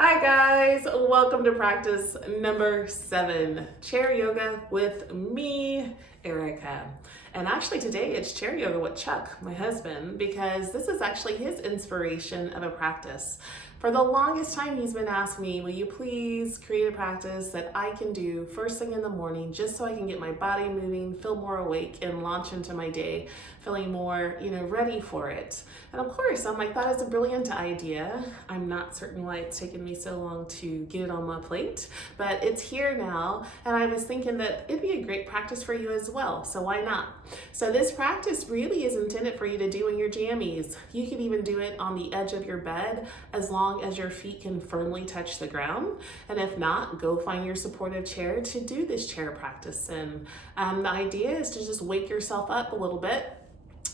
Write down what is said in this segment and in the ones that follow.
Hi guys, welcome to practice number 7, chair yoga with me, Erica. And actually today it's chair yoga with Chuck, my husband, because this is actually his inspiration of a practice. For the longest time he's been asking me, will you please create a practice that I can do first thing in the morning just so I can get my body moving, feel more awake, and launch into my day feeling more, ready for it. And of course, I'm like, that is a brilliant idea. I'm not certain why it's taken me so long to get it on my plate, but it's here now. And I was thinking that it'd be a great practice for you as well. So why not? So this practice really is intended for you to do in your jammies. You can even do it on the edge of your bed as long as your feet can firmly touch the ground. And if not, go find your supportive chair to do this chair practice in. The idea is to just wake yourself up a little bit,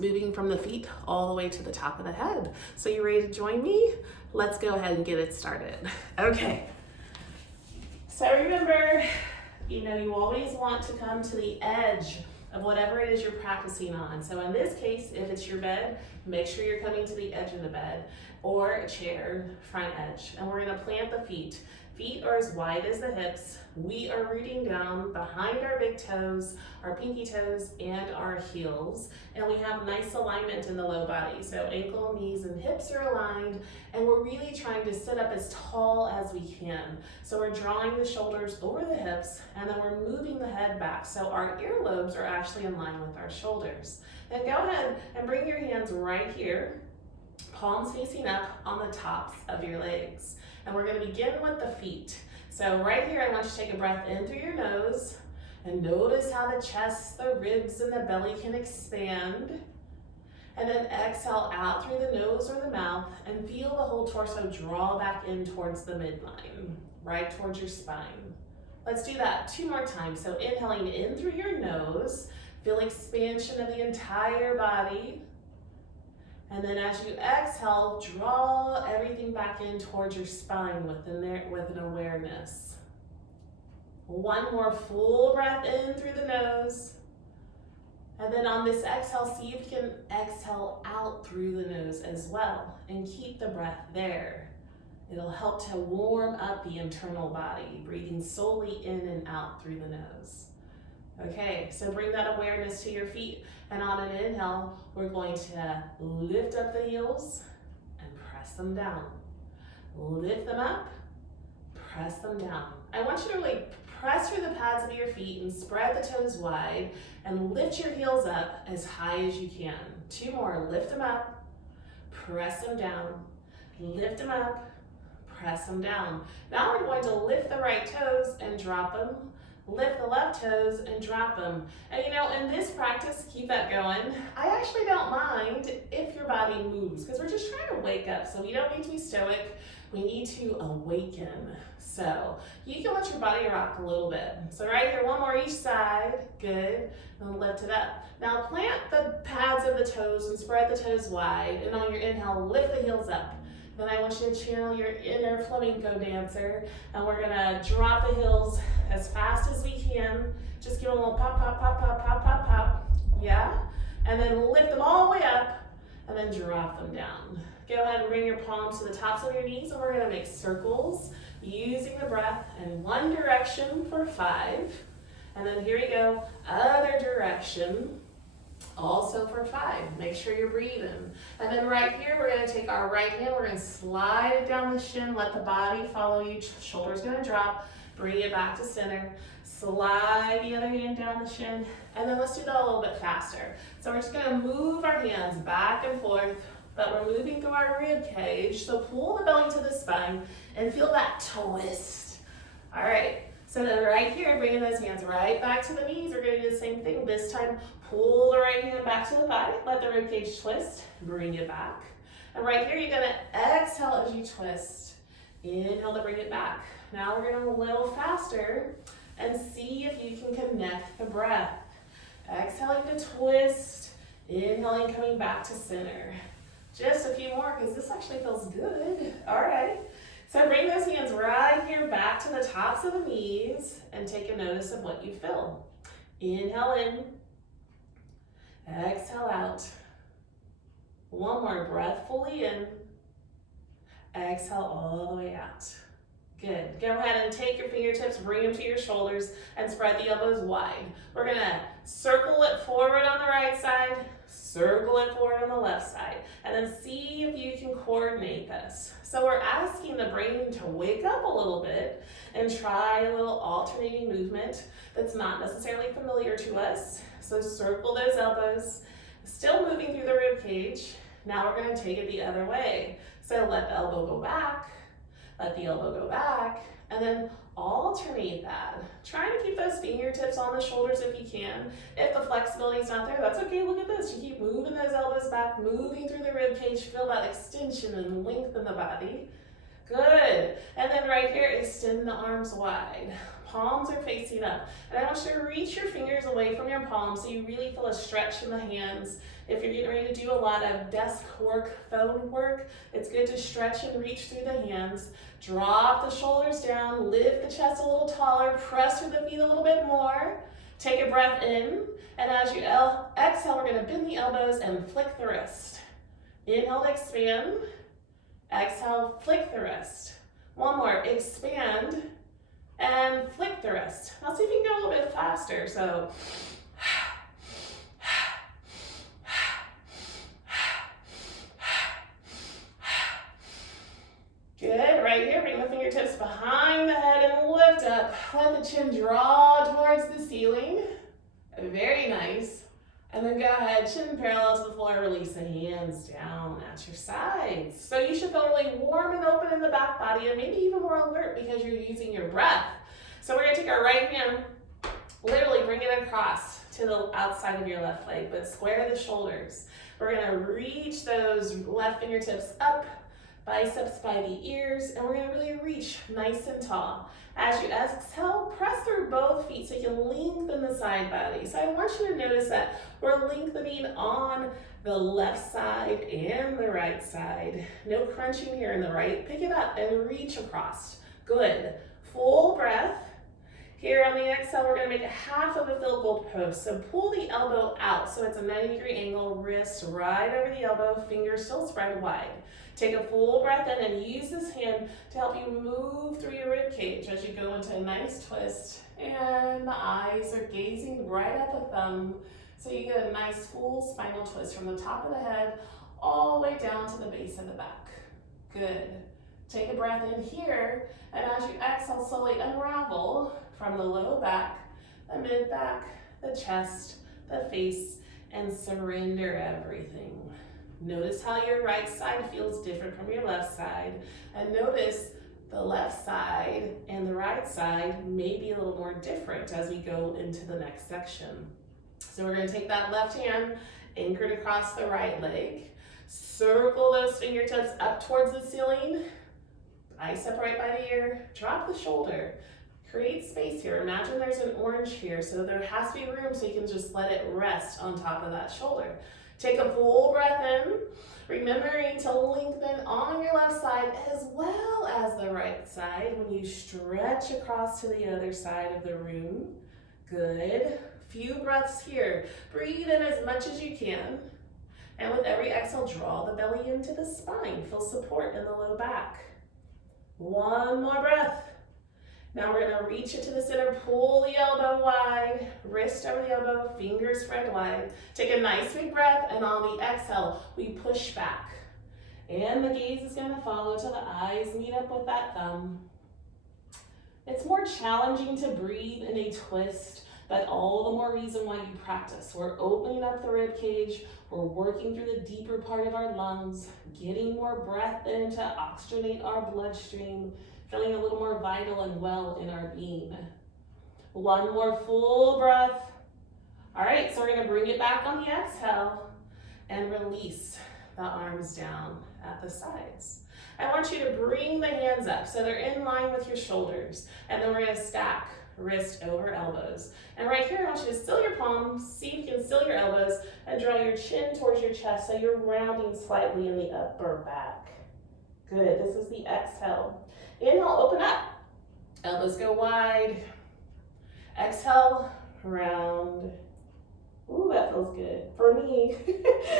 moving from the feet all the way to the top of the head. So you ready to join me? Let's go ahead and get it started. Okay. So remember, you always want to come to the edge of whatever it is you're practicing on. So in this case, if it's your bed, make sure you're coming to the edge of the bed or a chair, front edge. And we're gonna plant the feet. Feet are as wide as the hips. We are rooting down behind our big toes, our pinky toes, and our heels. And we have nice alignment in the low body. So ankle, knees, and hips are aligned. And we're really trying to sit up as tall as we can. So we're drawing the shoulders over the hips, and then we're moving the head back. So our earlobes are actually in line with our shoulders. Then go ahead and bring your hands right here, palms facing up on the tops of your legs. And we're going to begin with the feet. So right here, I want you to take a breath in through your nose and notice how the chest, the ribs, and the belly can expand. And then exhale out through the nose or the mouth and feel the whole torso draw back in towards the midline, right towards your spine. Let's do that 2 more times. So inhaling in through your nose, feel expansion of the entire body. And then as you exhale, draw everything back in towards your spine with an awareness. 1 more full breath in through the nose. And then on this exhale, see if you can exhale out through the nose as well. And keep the breath there. It'll help to warm up the internal body, breathing solely in and out through the nose. Okay, so bring that awareness to your feet, and on an inhale, we're going to lift up the heels and press them down. Lift them up, press them down. I want you to really press through the pads of your feet and spread the toes wide and lift your heels up as high as you can. 2 more, lift them up, press them down, lift them up, press them down. Now we're going to lift the right toes and drop them. Lift the left toes and drop them. And in this practice, keep that going. I actually don't mind if your body moves because we're just trying to wake up. So we don't need to be stoic. We need to awaken. So you can let your body rock a little bit. So right here, 1 more each side. Good. And lift it up. Now plant the pads of the toes and spread the toes wide. And on your inhale, lift the heels up. Then I want you to channel your inner flamenco dancer, and we're gonna drop the heels as fast as we can. Just give them a little pop, pop, pop, pop, pop, pop, pop. Yeah? And then lift them all the way up, and then drop them down. Go ahead and bring your palms to the tops of your knees, and we're gonna make circles using the breath in one direction for 5. And then here we go, other direction. Also for 5, make sure you're breathing. And then right here, we're gonna take our right hand, we're gonna slide it down the shin, let the body follow you, shoulder's gonna drop, bring it back to center, slide the other hand down the shin, and then let's do that a little bit faster. So we're just gonna move our hands back and forth, but we're moving through our rib cage, so pull the belly to the spine and feel that twist. All right. So then right here, bringing those hands right back to the knees, we're gonna do the same thing. This time, pull the right hand back to the thigh, let the ribcage twist, bring it back. And right here, you're gonna exhale as you twist. Inhale to bring it back. Now we're gonna go a little faster and see if you can connect the breath. Exhaling to twist, inhaling, coming back to center. Just a few more, because this actually feels good. All right. So bring those hands right here back to the tops of the knees and take a notice of what you feel. Inhale in, exhale out. 1 more breath fully in, exhale all the way out. Good. Go ahead and take your fingertips, bring them to your shoulders, and spread the elbows wide. We're gonna circle it forward on the right side, circle it forward on the left side, and then see if you can coordinate this. So we're asking the brain to wake up a little bit and try a little alternating movement that's not necessarily familiar to us. So circle those elbows, still moving through the rib cage. Now we're gonna take it the other way. So let the elbow go back, let the elbow go back, and then alternate that. Try to keep those fingertips on the shoulders if you can. If the flexibility is not there, that's okay. Look at this. You keep moving those elbows back, moving through the rib cage. Feel that extension and lengthen the body. Good. And then right here, extend the arms wide. Palms are facing up. And I want you to reach your fingers away from your palms so you really feel a stretch in the hands. If you're getting ready to do a lot of desk work, phone work, it's good to stretch and reach through the hands. Drop the shoulders down, lift the chest a little taller, press through the feet a little bit more. Take a breath in, and as you exhale, we're gonna bend the elbows and flick the wrist. Inhale to expand. Exhale, flick the wrist. One more, expand and flick the wrist. Now see if you can go a little bit faster. So, good, right here, bring the fingertips behind the head and lift up. Let the chin draw towards the ceiling. Very nice. And then go ahead, chin parallel to the floor, release the hands down at your sides. So you should feel really warm and open in the back body and maybe even more alert because you're using your breath. So we're gonna take our right hand, literally bring it across to the outside of your left leg, but square the shoulders. We're gonna reach those left fingertips up, biceps by the ears, and we're gonna really reach nice and tall. As you exhale, press through both feet so you can lengthen the side body. So I want you to notice that we're lengthening on the left side and the right side. No crunching here in the right. Pick it up and reach across. Good. Full breath. Here on the exhale, we're gonna make a half of a field goal post. So pull the elbow out so it's a 90-degree angle, wrist right over the elbow, fingers still spread wide. Take a full breath in and use this hand to help you move through your rib cage as you go into a nice twist. And the eyes are gazing right at the thumb. So you get a nice full spinal twist from the top of the head all the way down to the base of the back. Good. Take a breath in here, and as you exhale, slowly unravel from the low back, the mid back, the chest, the face, and surrender everything. Notice how your right side feels different from your left side, and notice the left side and the right side may be a little more different as we go into the next section. So we're going to take that left hand, anchored across the right leg, circle those fingertips up towards the ceiling, bicep right by the ear, drop the shoulder, create space here. Imagine there's an orange here, so there has to be room so you can just let it rest on top of that shoulder. Take a full breath in, remembering to lengthen on your left side as well as the right side when you stretch across to the other side of the room. Good. Few breaths here. Breathe in as much as you can. And with every exhale, draw the belly into the spine. Feel support in the low back. One more breath. Now we're gonna reach it to the center, pull the elbow wide, wrist over the elbow, fingers spread wide. Take a nice big breath, and on the exhale, we push back. And the gaze is gonna follow till the eyes meet up with that thumb. It's more challenging to breathe in a twist, but all the more reason why you practice. We're opening up the rib cage, we're working through the deeper part of our lungs, getting more breath in to oxygenate our bloodstream, feeling a little more vital and well in our being. One more full breath. All right, so we're gonna bring it back on the exhale and release the arms down at the sides. I want you to bring the hands up so they're in line with your shoulders, and then we're gonna stack wrist over elbows. And right here, I want you to still your palms, see if you can still your elbows, and draw your chin towards your chest so you're rounding slightly in the upper back. Good, this is the exhale. Inhale, open up. Elbows go wide. Exhale, round. Ooh, that feels good for me.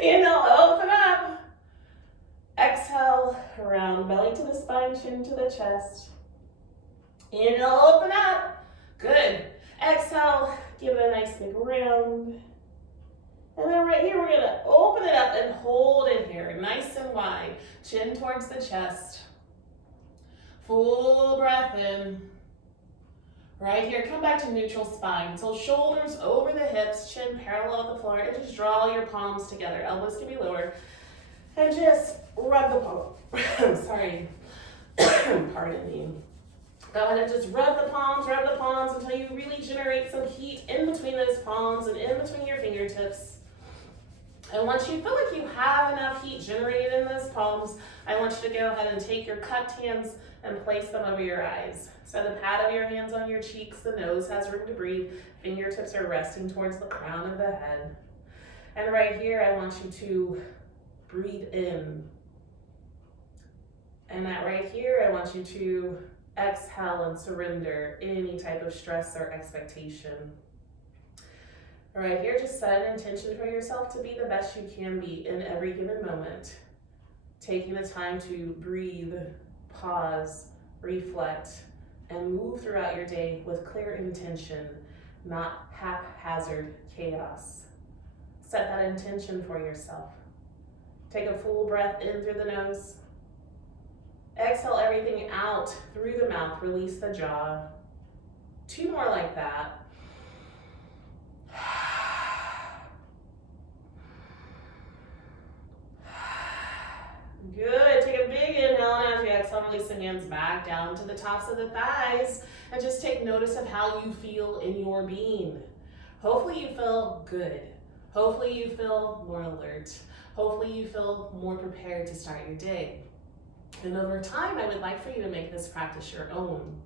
Inhale, open up. Exhale, round, belly to the spine, chin to the chest. Inhale, open up. Good. Exhale, give it a nice big round. And then right here, we're gonna open it up and hold it here, nice and wide. Chin towards the chest. Full breath in. Right here, come back to neutral spine. So shoulders over the hips, chin parallel with the floor, and just draw your palms together. Elbows can be lower. And just rub the palm. Sorry. Pardon me. Go ahead and just rub the palms until you really generate some heat in between those palms and in between your fingertips. And once you feel like you have enough heat generated in those palms, I want you to go ahead and take your cupped hands and place them over your eyes. So the pad of your hands on your cheeks, the nose has room to breathe, fingertips are resting towards the crown of the head. And right here, I want you to breathe in. And that right here, I want you to exhale and surrender any type of stress or expectation. Right here, just set an intention for yourself to be the best you can be in every given moment. Taking the time to breathe, pause, reflect, and move throughout your day with clear intention, not haphazard chaos. Set that intention for yourself. Take a full breath in through the nose. Exhale everything out through the mouth. Release the jaw. 2 more like that. Good. Take a big inhale, and as you exhale, release the hands back down to the tops of the thighs, and just take notice of how you feel in your being. Hopefully you feel good. Hopefully you feel more alert. Hopefully you feel more prepared to start your day. And over time, I would like for you to make this practice your own.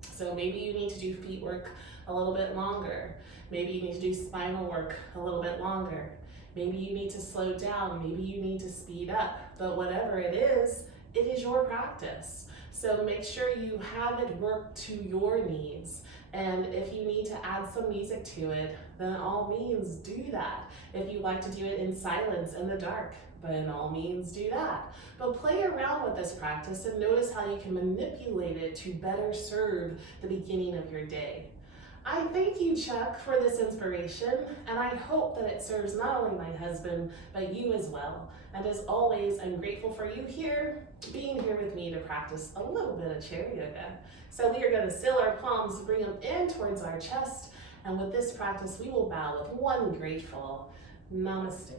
So maybe you need to do feet work a little bit longer. Maybe you need to do spinal work a little bit longer. Maybe you need to slow down. Maybe you need to speed up. But whatever it is your practice. So make sure you have it work to your needs. And if you need to add some music to it, then all means do that. If you like to do it in silence in the dark, by all means do that. But play around with this practice and notice how you can manipulate it to better serve the beginning of your day. I thank you, Chuck, for this inspiration, and I hope that it serves not only my husband, but you as well. And as always, I'm grateful for you being here with me to practice a little bit of chair yoga. So we are going to seal our palms, bring them in towards our chest, and with this practice, we will bow with one grateful namaste.